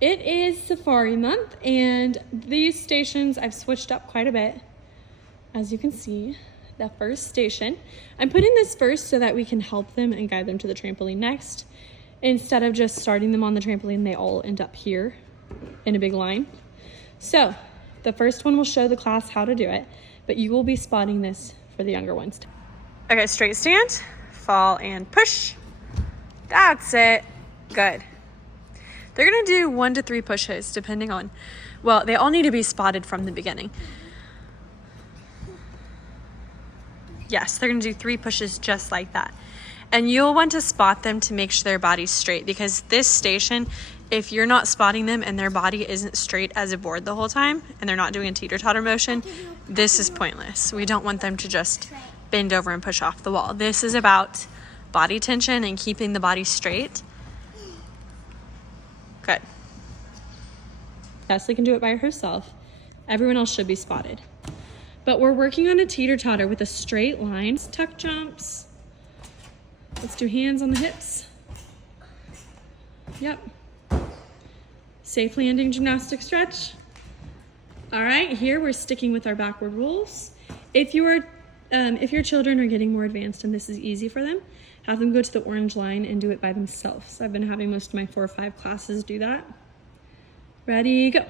It is Safari Month, and these stations I've switched up quite a bit. As you can see, the first station. I'm putting this first so that we can help them and guide them to the trampoline next. Instead of just starting them on the trampoline, they all end up here in a big line. So the first one will show the class how to do it, but you will be spotting this for the younger ones. Okay, straight stand, fall and push. That's it. Good. They're gonna do 1 to 3 pushes depending on, well, they all need to be spotted from the beginning. Yes, they're gonna do 3 pushes just like that. And you'll want to spot them to make sure their body's straight, because this station, if you're not spotting them and their body isn't straight as a board the whole time and they're not doing a teeter-totter motion, this is pointless. We don't want them to just bend over and push off the wall. This is about body tension and keeping the body straight. Good. Leslie can do it by herself. Everyone else should be spotted. But we're working on a teeter-totter with a straight line. Tuck jumps. Let's do hands on the hips. Yep. Safe landing gymnastic stretch. All right, here we're sticking with our backward rules. If your children are getting more advanced and this is easy for them, have them go to the orange line and do it by themselves. I've been having most of my 4 or 5 classes do that. Ready, go.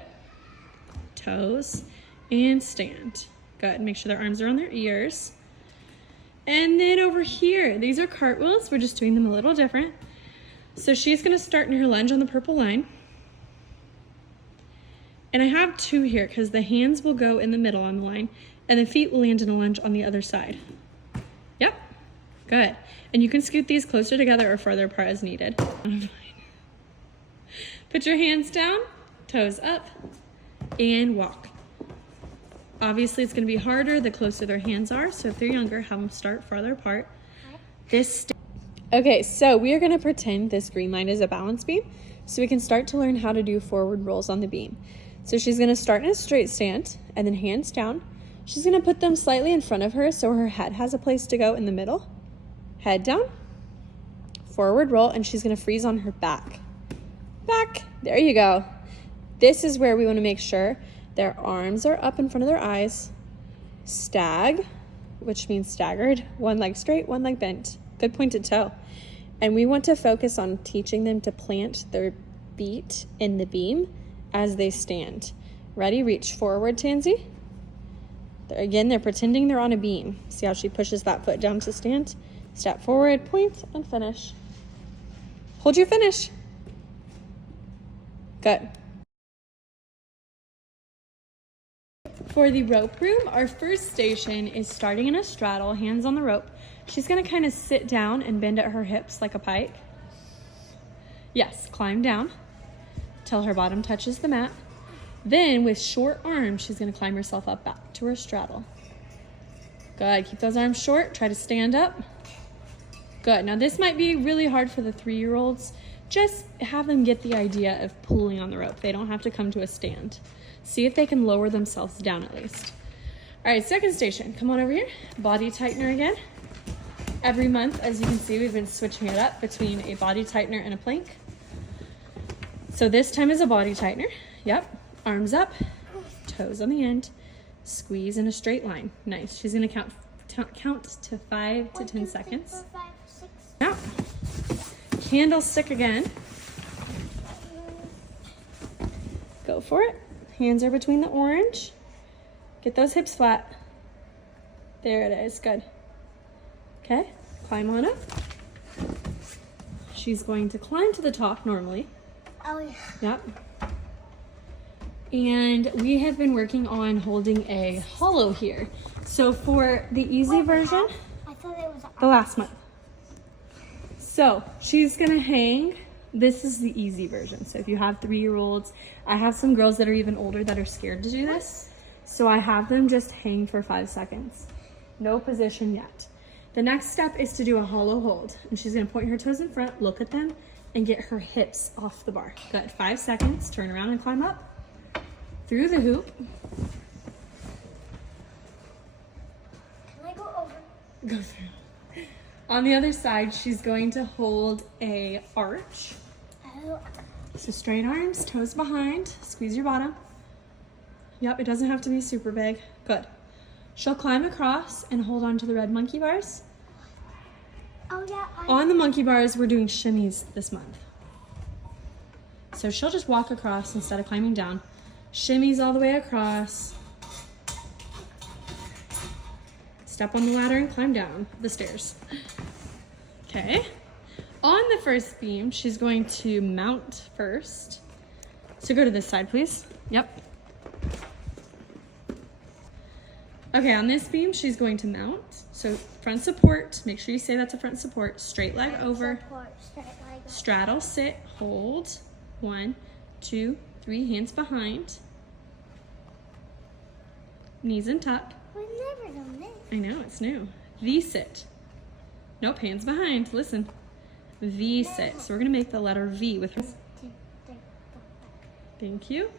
Toes and stand. Good, make sure their arms are on their ears. And then over here, these are cartwheels. We're just doing them a little different. So she's gonna start in her lunge on the purple line. And I have 2 here because the hands will go in the middle on the line and the feet will land in a lunge on the other side. Yep, good. And you can scoot these closer together or further apart as needed. Put your hands down, toes up, and walk. Obviously, it's gonna be harder the closer their hands are, so if they're younger, have them start farther apart. Okay, so we are gonna pretend this green line is a balance beam, so we can start to learn how to do forward rolls on the beam. So she's gonna start in a straight stand, and then hands down. She's gonna put them slightly in front of her so her head has a place to go in the middle. Head down, forward roll, and she's gonna freeze on her back. Back, there you go. This is where we wanna make sure their arms are up in front of their eyes. Stag, which means staggered, 1 leg straight, 1 leg bent. Good pointed toe. And we want to focus on teaching them to plant their feet in the beam as they stand. Ready, reach forward, Tansy. Again, they're pretending they're on a beam. See how she pushes that foot down to stand? Step forward, point, and finish. Hold your finish. Good. For the rope room, our first station is starting in a straddle, hands on the rope. She's gonna kind of sit down and bend at her hips like a pike. Yes, climb down till her bottom touches the mat. Then with short arms, she's gonna climb herself up back to her straddle. Good, keep those arms short, try to stand up. Good, now this might be really hard for the 3-year-olds. Just have them get the idea of pulling on the rope. They don't have to come to a stand. See if they can lower themselves down at least. All right, second station, come on over here. Body tightener again. Every month, as you can see, we've been switching it up between a body tightener and a plank. So this time is a body tightener. Yep, arms up, toes on the end, squeeze in a straight line. Nice, she's gonna count to 5 to 10 seconds. 4, 5, 6. Now, candlestick again. Go for it. Hands are between the orange. Get those hips flat. There it is, good. Okay, climb on up. She's going to climb to the top normally. Oh, yeah. Yep. And we have been working on holding a hollow here. So for the easy version, I thought it was the last month. So she's gonna hang. This is the easy version. So if you have 3-year-olds, I have some girls that are even older that are scared to do this. So I have them just hang for 5 seconds. No position yet. The next step is to do a hollow hold. And she's gonna point her toes in front, look at them, and get her hips off the bar. Good, 5 seconds, turn around and climb up. Through the hoop. Can I go over? Go through. On the other side, she's going to hold a arch. Oh, So straight arms, toes behind, squeeze your bottom. Yep, it doesn't have to be super big. Good. She'll climb across and hold on to the red monkey bars. Oh yeah. On the monkey bars, we're doing shimmies this month. So she'll just walk across instead of climbing down. Shimmies all the way across. Step on the ladder and climb down the stairs. Okay. On the first beam, she's going to mount first. So go to this side, please. Yep. Okay, on this beam, she's going to mount. So front support, make sure you say that's a front support. Straight leg over. Straddle, sit, hold. 1, 2, 3, hands behind. Knees and tuck. We've never done this. I know, it's new. V sit. Nope, hands behind. Listen. V sit. So we're gonna make the letter V with her. Thank you.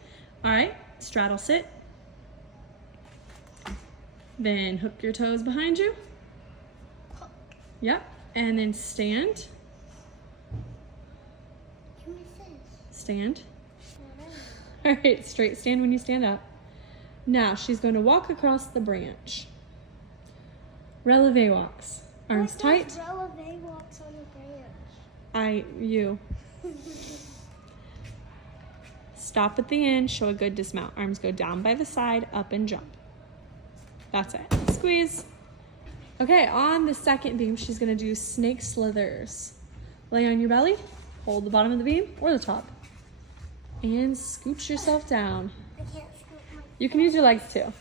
All right, straddle sit. Then hook your toes behind you. Yep, and then stand. Stand. All right, straight stand when you stand up. Now she's going to walk across the branch. Releve walks. Arms tight. Releve walks on the branch. You. Stop at the end, show a good dismount. Arms go down by the side, up and jump. That's it. Squeeze. Okay, on the second beam, she's gonna do snake slithers. Lay on your belly, hold the bottom of the beam or the top, and scooch yourself down. I can't scoop my. You can use your legs too.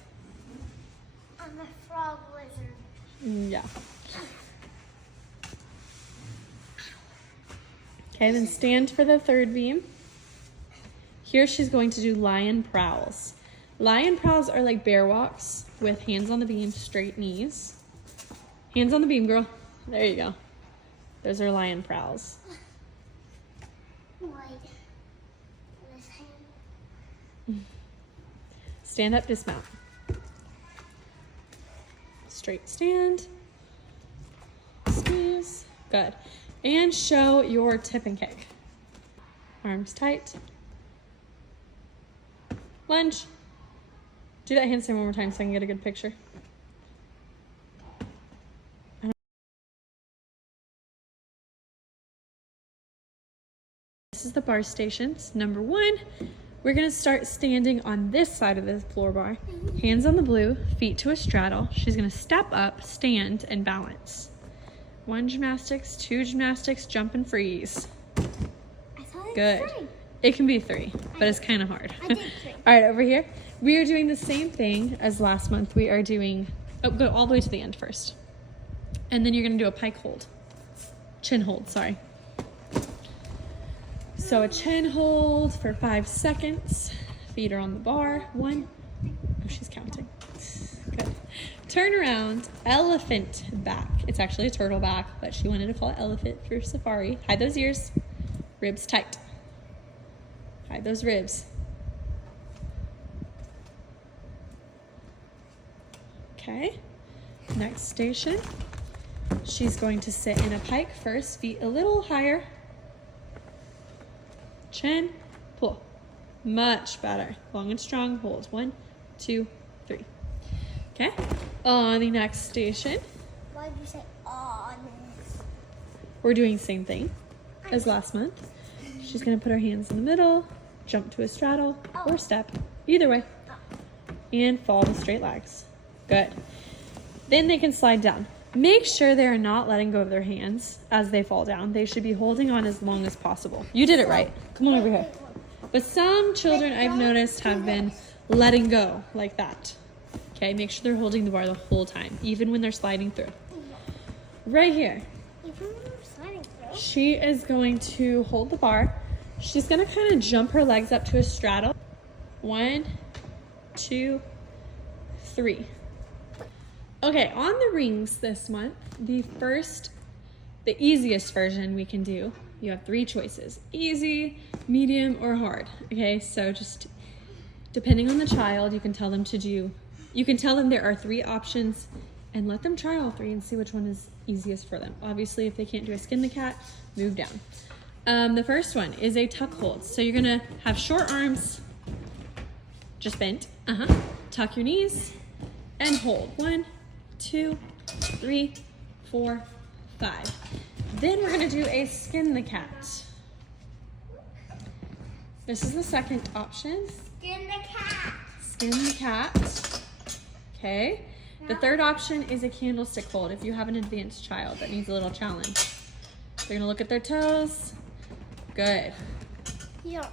I'm a frog lizard. Yeah. Okay, then stand for the third beam. Here she's going to do lion prowls. Lion prowls are like bear walks with hands on the beam, straight knees. Hands on the beam, girl. There you go. Those are lion prowls. Wait. This hand. Stand up, dismount. Straight stand. Squeeze. Good. And show your tip and kick. Arms tight. Lunge. Do that handstand one more time so I can get a good picture. This is the bar stations. Number 1, we're gonna start standing on this side of the floor bar. Hands on the blue, feet to a straddle. She's gonna step up, stand, and balance. 1 gymnastics, 2 gymnastics, jump and freeze. I thought it Good. was 3. It can be 3, but it's kind of hard. I did 3. All right, over here. We are doing the same thing as last month. We are doing, go all the way to the end first. And then you're gonna do a pike hold. Chin hold, sorry. So a chin hold for 5 seconds. Feet are on the bar. 1. Oh, she's counting. Good. Turn around, elephant back. It's actually a turtle back, but she wanted to call it elephant for safari. Hide those ears. Ribs tight. Hide those ribs. Okay. Next station. She's going to sit in a pike first, feet a little higher. Chin, pull. Much better. Long and strong. Hold. 1, 2, 3. Okay. On the next station, Why did you say on? we're doing the same thing as last month. She's going to put her hands in the middle, jump to a straddle, or step. Either way. And fall with straight legs. Good. Then they can slide down. Make sure they're not letting go of their hands as they fall down. They should be holding on as long as possible. You did it right. Come on over here. But some children I've noticed have been letting go like that. Okay, make sure they're holding the bar the whole time, even when they're sliding through. Right here. Even when I'm sliding through. She is going to hold the bar. She's gonna kind of jump her legs up to a straddle. 1, 2, 3. Okay, on the rings this month, the easiest version we can do, you have 3 choices: easy, medium, or hard. Okay, so just depending on the child, you can tell them there are 3 options and let them try all 3 and see which one is easiest for them. Obviously, if they can't do a skin the cat, move down. The first one is a tuck hold. So you're gonna have short arms, just bent. Tuck your knees and hold. 1, 2, 3, 4, 5. Then we're gonna do a skin the cat. This is the second option. Skin the cat. Skin the cat. Okay. The third option is a candlestick hold if you have an advanced child that needs a little challenge. They're gonna look at their toes. Good. Yeah.